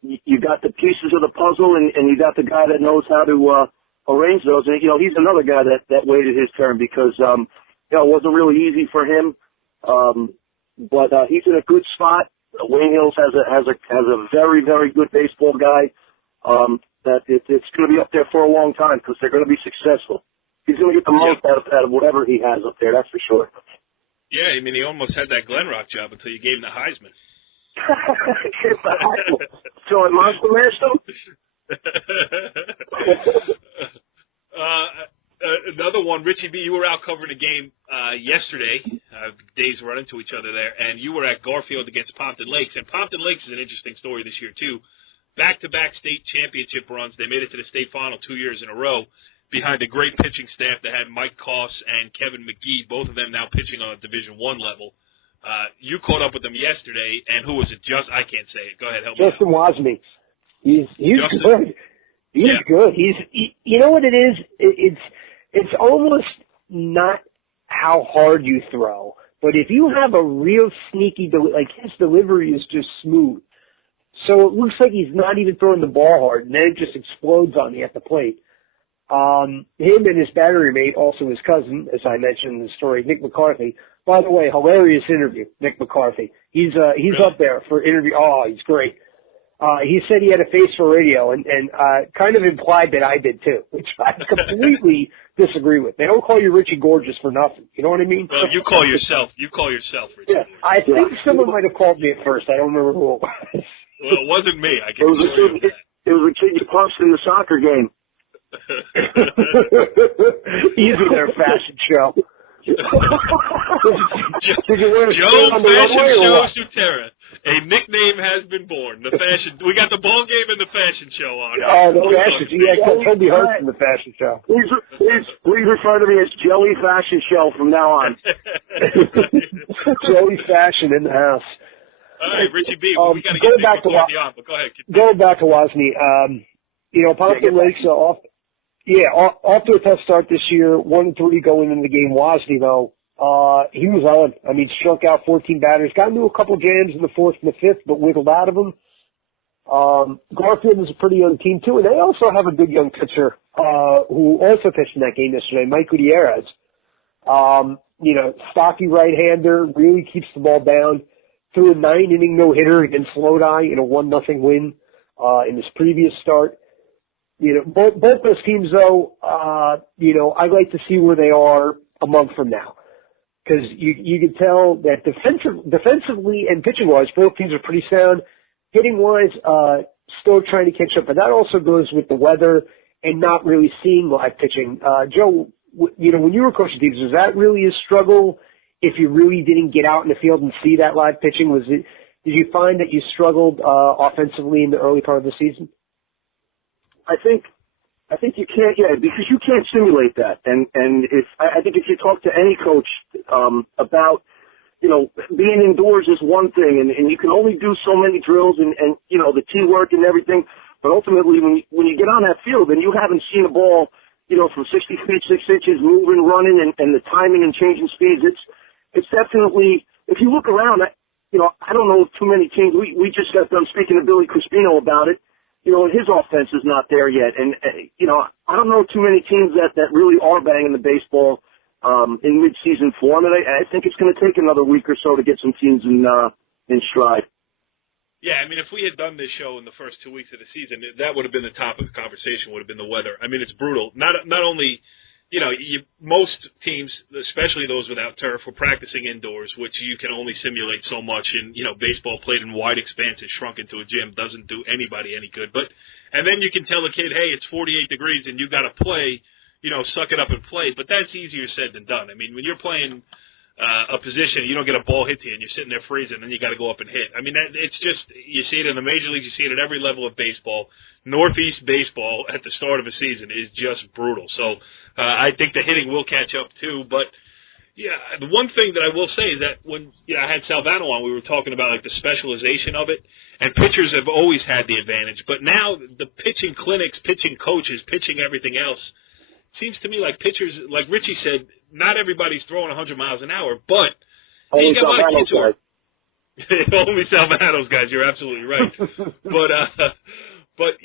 you got the pieces of the puzzle, and you got the guy that knows how to arrange those. And he's another guy that waited his turn because it wasn't really easy for him. But he's in a good spot. Wayne Hills has a very, very good baseball guy. That it's going to be up there for a long time because they're going to be successful. He's going to get the most out of whatever he has up there. That's for sure. Yeah, I mean, he almost had that Glen Rock job until you gave him the Heisman. So, Monster Mash them? Another one, Richie B, you were out covering a game yesterday. Days run into each other there, and you were at Garfield against Pompton Lakes. And Pompton Lakes is an interesting story this year, too. Back-to-back state championship runs. They made it to the state final 2 years in a row behind a great pitching staff that had Mike Koss and Kevin McGee, both of them now pitching on a Division I level. You caught up with them yesterday, and who was it? I can't say it. Go ahead, help me out. Justin Wasme. He's good. He's good. You know what it is? It's almost not how hard you throw, but if you have a real sneaky, his delivery is just smooth. So it looks like he's not even throwing the ball hard, and then it just explodes on you at the plate. Him and his battery mate, also his cousin, as I mentioned in the story, Nick McCarthy. By the way, hilarious interview, Nick McCarthy. He's up there for interview. Oh, he's great. He said he had a face for radio and kind of implied that I did too, which I completely disagree with. They don't call you Richie Gorgeous for nothing. You know what I mean? Well, you call yourself Richie. Yeah, I think someone might have called me at first. I don't remember who it was. Well, it wasn't me. I can tell you that. It was a kid you punched in the soccer game. Easy there, Fashion Show. Joe Fashion Show Sutera. A nickname has been born. We got the ball game and the fashion show on. Oh, the fashion show. Yeah, Toby Hurst in the fashion show. Please refer to me as Joey Fashion Show from now on. Joey Fashion in the house. All right, Richie B. We got to get back to on, but go ahead. Going back to Wozni, Ponce Lake's off to a tough start this year. 1-3 going into the game. Wozni, though, he was on. I mean, struck out 14 batters. Got into a couple jams in the fourth and the fifth, but wiggled out of them. Garfield is a pretty young team, too, and they also have a good young pitcher who also pitched in that game yesterday, Mike Gutierrez. Stocky right-hander, really keeps the ball down. Threw a 9-inning no-hitter against Lodi in a 1-0 win in his previous start. Both those teams, though, I'd like to see where they are a month from now. Because you can tell that defensively and pitching-wise, both teams are pretty sound. Hitting-wise, still trying to catch up. But that also goes with the weather and not really seeing live pitching. Joe, when you were coaching teams, was that really a struggle if you really didn't get out in the field and see that live pitching? Did you find that you struggled offensively in the early part of the season? I think you can't, because you can't simulate that. And I think if you talk to any coach about, being indoors is one thing, and you can only do so many drills and the teamwork and everything. But ultimately, when you get on that field and you haven't seen a ball, from 60 feet 6 inches moving, running, and the timing and changing speeds, it's definitely, if you look around, I don't know too many teams. We just got done speaking to Billy Crispino about it. His offense is not there yet. And, I don't know too many teams that really are banging the baseball in mid-season form. And I think it's going to take another week or so to get some teams in stride. Yeah, I mean, if we had done this show in the first 2 weeks of the season, that would have been the topic of conversation, would have been the weather. I mean, it's brutal. Not only, most teams, especially those without turf, were practicing indoors, which you can only simulate so much. And, baseball played in wide expanses, shrunk into a gym, doesn't do anybody any good. And then you can tell a kid, hey, it's 48 degrees and you got to play, suck it up and play. But that's easier said than done. I mean, when you're playing a position, you don't get a ball hit to you and you're sitting there freezing, and then you got to go up and hit. I mean, it's just, you see it in the major leagues, you see it at every level of baseball. Northeast baseball at the start of a season is just brutal. So I think the hitting will catch up too. But yeah, the one thing that I will say is that when I had Salvano on, we were talking about like the specialization of it, and pitchers have always had the advantage. But now the pitching clinics, pitching coaches, pitching everything else, seems to me like pitchers, like Richie said, not everybody's throwing 100 miles an hour, but only you got a lot of kids who are only Salvano's guys. You're absolutely right. But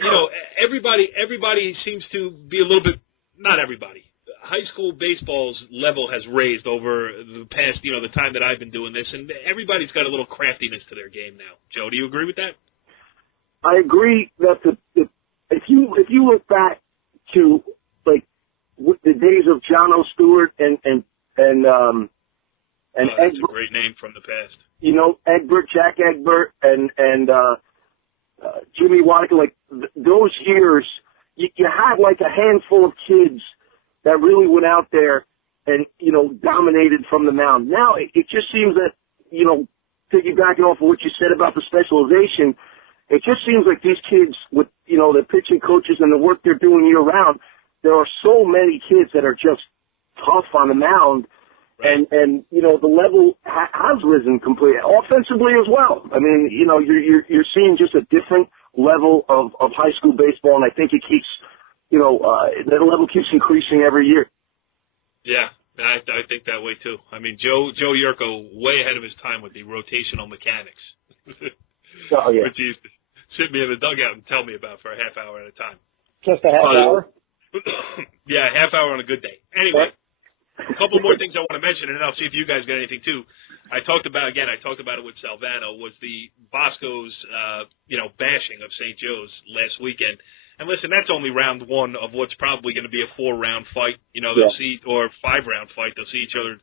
everybody seems to be a little bit, not everybody. High school baseball's level has raised over the past, the time that I've been doing this, and everybody's got a little craftiness to their game now. Joe, do you agree with that? I agree that if you look back to the days of John O. Stewart and that's Egbert, a great name from the past. Jack Egbert, and Jimmy Waddington, those years, you had like a handful of kids that really went out there and dominated from the mound. Now it just seems that piggybacking off of what you said about the specialization, it just seems like these kids with the pitching coaches and the work they're doing year round. There are so many kids that are just tough on the mound, right. and the level has risen completely, offensively as well. I mean, you're seeing just a different level of high school baseball, and I think it keeps, that level keeps increasing every year. Yeah, I think that way too. I mean, Joe Yurko, way ahead of his time with the rotational mechanics. Oh yeah, which he used to sit me in the dugout and tell me about for a half hour at a time. Just a half hour. Yeah, half hour on a good day. Anyway, a couple more things I want to mention, and then I'll see if you guys got anything too. I talked about it with Salvano, was the Bosco's, bashing of St. Joe's last weekend. And listen, that's only round one of what's probably going to be a 4-round fight. They'll see, or 5-round fight. They'll see each other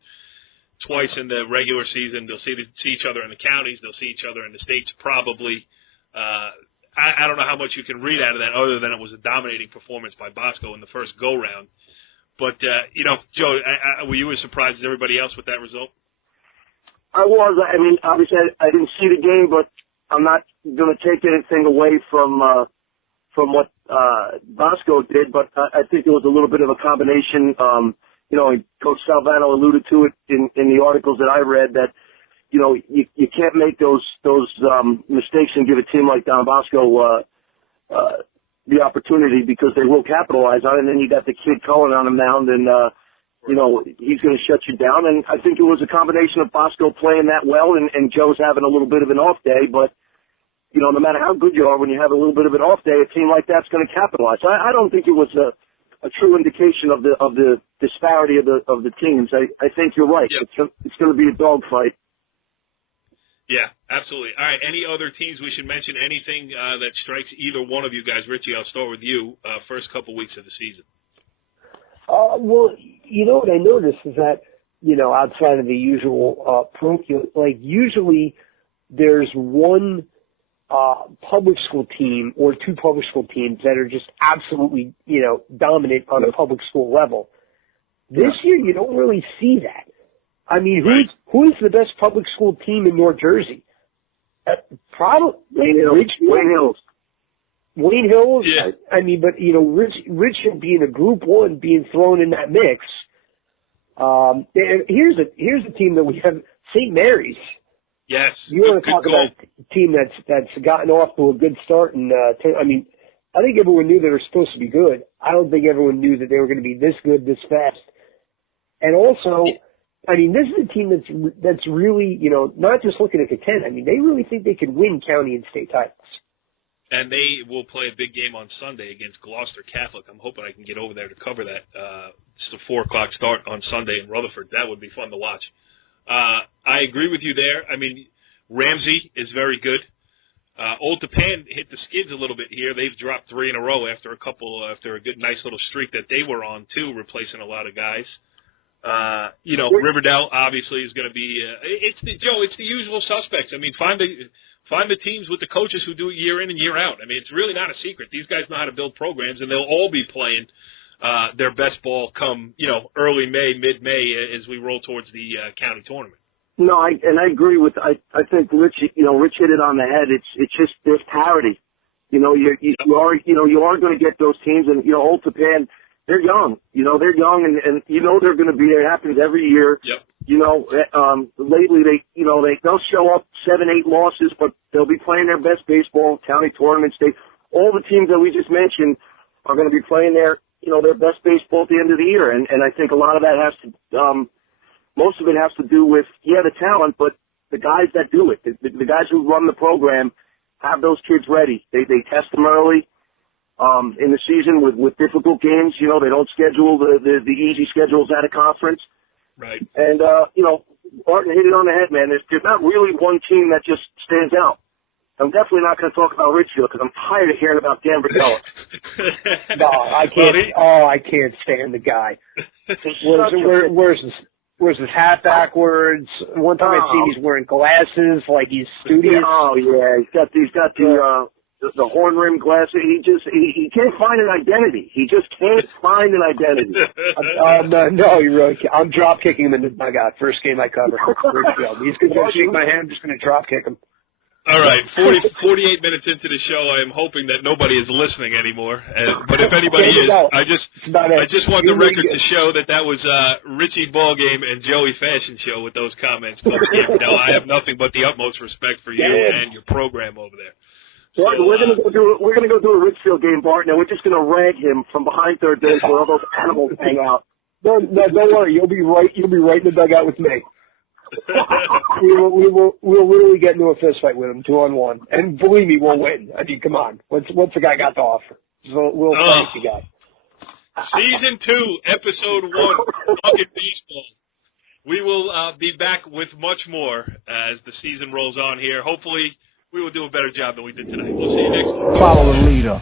twice in the regular season. They'll see each other in the counties. They'll see each other in the states probably. I don't know how much you can read out of that other than it was a dominating performance by Bosco in the first go-round. But, Joe, were you as surprised as everybody else with that result? I was. I mean, obviously I didn't see the game, but I'm not going to take anything away from what Bosco did. But I think it was a little bit of a combination. Coach Salvano alluded to it in the articles that I read that, you can't make those mistakes and give a team like Don Bosco the opportunity because they will capitalize on it. And then you got the kid Cullen on the mound, and he's going to shut you down. And I think it was a combination of Bosco playing that well and Joe's having a little bit of an off day. But no matter how good you are, when you have a little bit of an off day, a team like that's going to capitalize. I don't think it was a true indication of the disparity of the teams. I think you're right. Yep. It's going to be a dogfight. Yeah, absolutely. All right, any other teams we should mention? Anything that strikes either one of you guys? Richie, I'll start with you. First couple weeks of the season. Well, what I noticed is that, outside of the usual parochial, usually there's one public school team or two public school teams that are just absolutely, dominant on a public school level. This year, you don't really see that. I mean, who's the best public school team in North Jersey? Probably Wayne Hills. Wayne Hills. Yeah. I mean, but Richard being a Group 1 being thrown in that mix. Here's a team that we have, St. Mary's. Yes. You want to talk about a team that's gotten off to a good start, and I think everyone knew they were supposed to be good. I don't think everyone knew that they were going to be this good this fast. And also, this is a team that's really, not just looking to contend. They really think they can win county and state titles. And they will play a big game on Sunday against Gloucester Catholic. I'm hoping I can get over there to cover that. It's a 4 o'clock start on Sunday in Rutherford. That would be fun to watch. I agree with you there. Ramsey is very good. Old Tapan hit the skids a little bit here. They've dropped 3 in a row after a good, nice little streak that they were on too, replacing a lot of guys. Riverdale obviously is going to be. It's the usual suspects. Find the teams with the coaches who do it year in and year out. It's really not a secret. These guys know how to build programs, and they'll all be playing their best ball come early May, mid-May as we roll towards the county tournament. No, I agree with. I think Rich hit it on the head. It's just there's parity. You are going to get those teams, and Old Tapan. They're young, they're young and they're going to be there. It happens every year. Yep. Lately they'll show up 7-8 losses, but they'll be playing their best baseball, county tournament, state. All the teams that we just mentioned are going to be playing their best baseball at the end of the year. And I think a lot of that has to, most of it has to do with, the talent, but the guys that do it, the guys who run the program have those kids ready. They test them early. In the season with difficult games, they don't schedule the easy schedules at a conference. Right. And, Martin hit it on the head, man. There's not really one team that just stands out. I'm definitely not going to talk about Richfield because I'm tired of hearing about Dan Burdella. No, I can't. I can't stand the guy. Where's his hat backwards? One time I seen he's wearing glasses like he's studious. Oh yeah, he's got the horn rim glasses. He can't find an identity. He just can't find an identity. No, you really can't. I'm drop kicking him in the dugout. First game I cover. Richfield. He's going to shake my hand. I'm just going to drop kick him. All right, 48 minutes into the show, I am hoping that nobody is listening anymore. But if anybody is, I just want the record to show that was Richie Ballgame and Joey Fashion Show with those comments. But I have nothing but the utmost respect for you and your program over there. So, we're gonna go do a Richfield game, Bart. Now we're just gonna rag him from behind third base where all those animals hang out. No, don't worry. You'll be right in the dugout with me. We'll literally get into a fist fight with him 2-on-1, and believe me, we'll win. Come on, what's the guy got to offer? He's a little feisty guy. Season 2, Episode 1, Talkin Baseball. We will be back with much more as the season rolls on here. Hopefully, we will do a better job than we did tonight. We'll see you next week. Follow the leader.